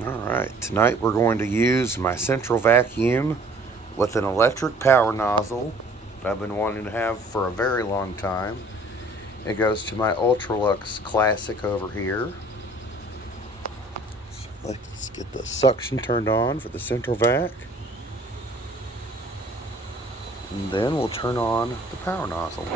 Alright, tonight we're going to use my central vacuum with an electric power nozzle that I've been wanting to have for a very long time. It goes to my Electrolux Classic over here. So let's get the suction turned on for the central vac. And then we'll turn on the power nozzle.